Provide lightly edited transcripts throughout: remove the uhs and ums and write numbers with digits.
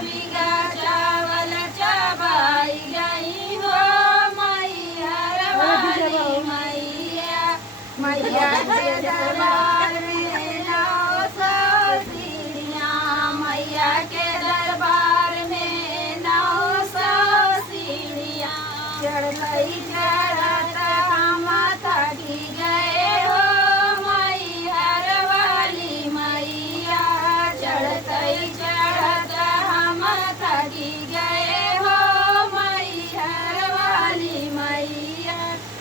बिगा चावल चबाई गई हो मैहर वाली मैया मैया के दरबार में 900 सीढ़ियाँ मैया के दरबार में 900 सीढ़ियाँ चढ़ई चढ़त हम थकी गए हो मैहर वाली मैया चढ़तई चढ़त हम थकी गए हो मैहर वाली मैया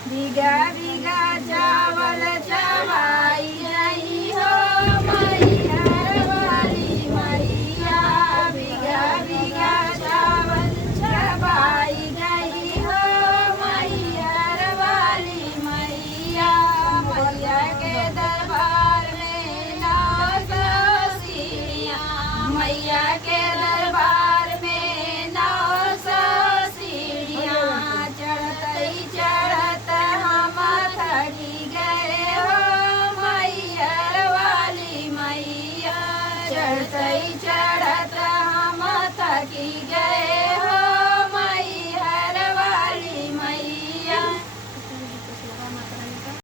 बिगा बिगा चावल चबाई गई हो मैहर वाली मैया बिगा बिगा चावल चबाई गई हो मैहर वाली मैया मैया के दरबार में 900 सीढ़ियाँ मैया के